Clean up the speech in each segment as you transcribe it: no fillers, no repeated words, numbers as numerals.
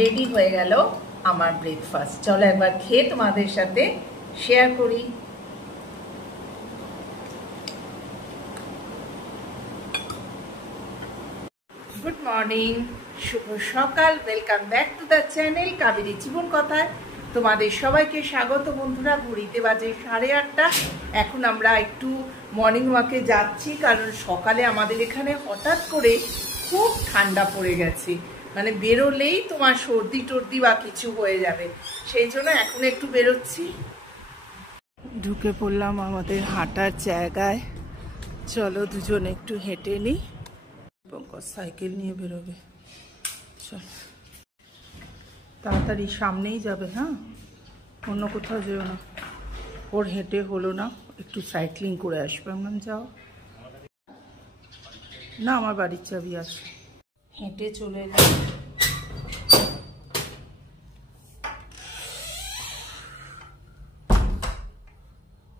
Ready হয়ে গেল আমার ব্রেকফাস্ট। চলো একবার খেয়ে তোমাদের সাথে শেয়ার করি। গুড মর্নিং, শুভ সকাল, welcome back to the channel Kaberi জীবন কথায়। তোমাদের সবাইকে স্বাগত বন্ধুরা। ঘড়িতে বাজে 8:30। এখন আমরা একটু মর্নিং ওয়াকে যাচ্ছি, কারণ সকালে আমাদের এখানে হঠাৎ করে খুব ঠান্ডা পড়ে গেছে, মানে বেরোলেই তোমার সর্দি টর্দি বা কিছু হয়ে যাবে, সেই জন্য এখন একটু বেরোচ্ছি। ঢুকে পড়লাম আমাদের হাঁটার জায়গায়। চলো দুজনে একটু হেঁটে নিই। সাইকেল নিয়ে বেরোবে, চল তাড়াতাড়ি, সামনেই যাবে, হ্যাঁ, অন্য কোথাও যেও না। ওর হেঁটে হলো না, একটু সাইক্লিং করে আসবে। আমার যাও না, আমার বাড়ির চাবি আসে। হেঁটে চলে এলাম।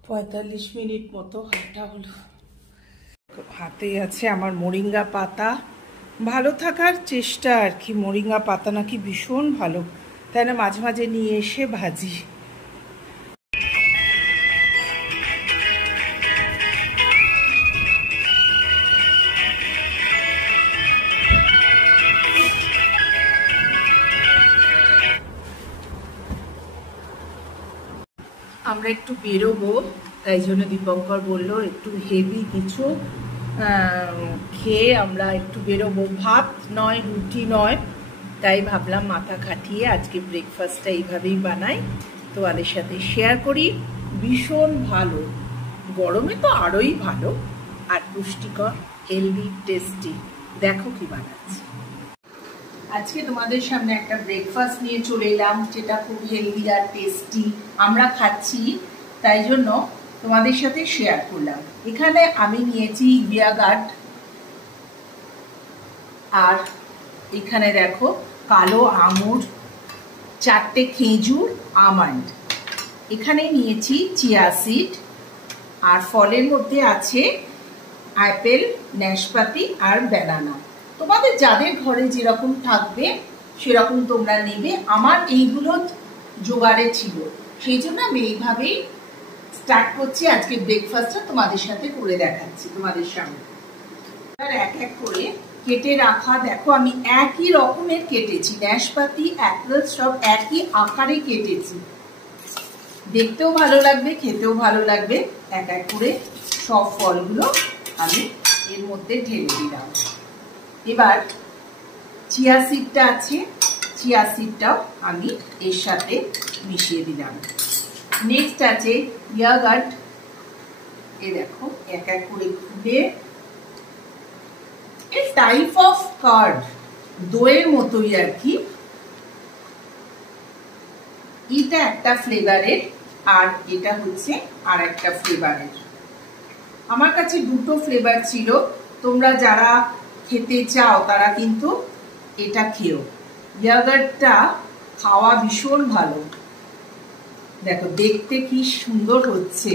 পঁয়তাল্লিশ মিনিট মতো হাঁটা হলো। হাতে আছে আমার মোরিঙ্গা পাতা, ভালো থাকার চেষ্টা আর কি। মোরিঙ্গা পাতা নাকি ভীষণ ভালো, তাই না, মাঝে মাঝে নিয়ে এসে ভাজি। আমরা একটু বেরোবো, তাই জন্য দীপঙ্কর বলল একটু হেভি কিছু খেয়ে আমরা একটু বেরোবো। ভাত নয়, রুটি নয়, তাই ভাবলাম মাথা খাটিয়ে আজকে ব্রেকফাস্টটা এইভাবেই বানাই, তোমাদের সাথে শেয়ার করি। ভীষণ ভালো, গরমে তো আরোই ভালো, আর পুষ্টিকর, হেলদি, টেস্টি। দেখো কি বানাচ্ছি আজকে তোমাদের সামনে। একটা ব্রেকফাস্ট নিয়ে চলে এলাম, যেটা খুব হেলদি আর টেস্টি। আমরা খাচ্ছি, তাই জন্য তোমাদের সাথে শেয়ার করলাম। এখানে আমি নিয়েছি ইয়াগার্ট, আর এখানে দেখো কালো আঙুর, 4টে খেজুর, আমন্ড। এখানে নিয়েছি চিয়া সিড, আর ফলের মধ্যে আছে অ্যাপেল, নাশপাতি আর ব্যানানা। তোমাদের যাদের ঘরে যেরকম থাকবে সেরকম তোমরা নেবে। আমার এইগুলো জোগাড়ে ছিল, সেই জন্য আমি এইভাবেই স্টার্ট করছি আজকে ব্রেকফাস্টটা তোমাদের সাথে করে দেখাচ্ছি তোমাদের সামনে। এক এক করে কেটে রাখা, দেখো আমি একই রকমের কেটেছি, নাশপাতি, অ্যাপেল সব একই আকারে কেটেছি। দেখতেও ভালো লাগবে, খেতেও ভালো লাগবে। এক এক করে সব ফলগুলো আমি এর মধ্যে ঢেলে দিলাম। এবার চিয়া সিডটা আছে, চিয়া সিডটাও আমি এর সাথে মিশিয়ে দিলাম। নেক্সট আছে ইয়াগার্ট, এ দেখো এক এক করে খুলে, এ টাইপ অফ কার্ড, দইয়ের মতোই আর কি। এটা একটা ফ্লেভারের, আর এটা হচ্ছে আর একটা ফ্লেভারের। আমার কাছে দুটো ফ্লেভার ছিল, তোমরা যারা খেতে চাও তারা কিন্তু এটা খেও। ইয়াগার্টটা খাওয়া ভীষণ ভালো। দেখো দেখতে কি সুন্দর হচ্ছে,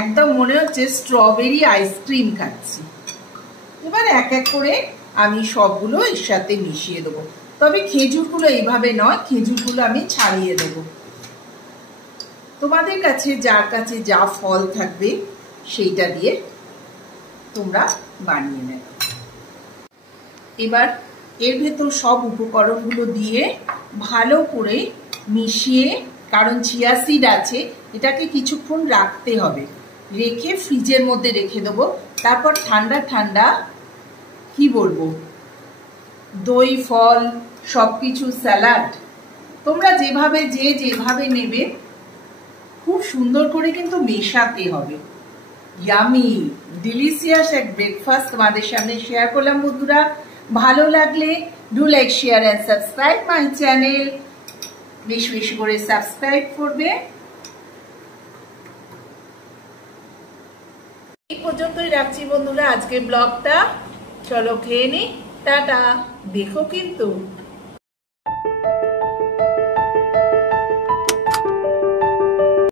একদম মনে হচ্ছে স্ট্রবেরি আইসক্রিম খাচ্ছি। এবার এক এক করে আমি সবগুলো এর সাথে মিশিয়ে দেবো, তবে খেজুরগুলো এইভাবে নয়, খেজুরগুলো আমি ছাড়িয়ে দেবো। তোমাদের কাছে যার কাছে যা ফল থাকবে সেইটা দিয়ে তোমরা বানিয়ে নেবে। এবার এর ভেতর সব উপকরণগুলো দিয়ে ভালো করে মিশিয়ে, কারণ চিয়া সিড আছে, এটাকে কিছুক্ষণ রাখতে হবে, রেখে ফ্রিজের মধ্যে রেখে দেবো। তারপর ঠান্ডা ঠান্ডা কি বলবো, দই, ফল, সবকিছু, স্যালাড, তোমরা যেভাবে যেভাবে নেবে খুব সুন্দর করে কিন্তু মেশাতে হবে। ইয়ামি ডিলিশিয়াস এক ব্রেকফাস্ট তোমাদের সামনে শেয়ার করলাম বন্ধুরা। ভালো লাগলে do like, share and subscribe my channel. বেশি বেশি করে সাবস্ক্রাইব করবে। এই পর্যন্তই রাখছি বন্ধুরা আজকের ব্লগটা। চলো খেয়ে নি, টাটা। দেখো কিন্তু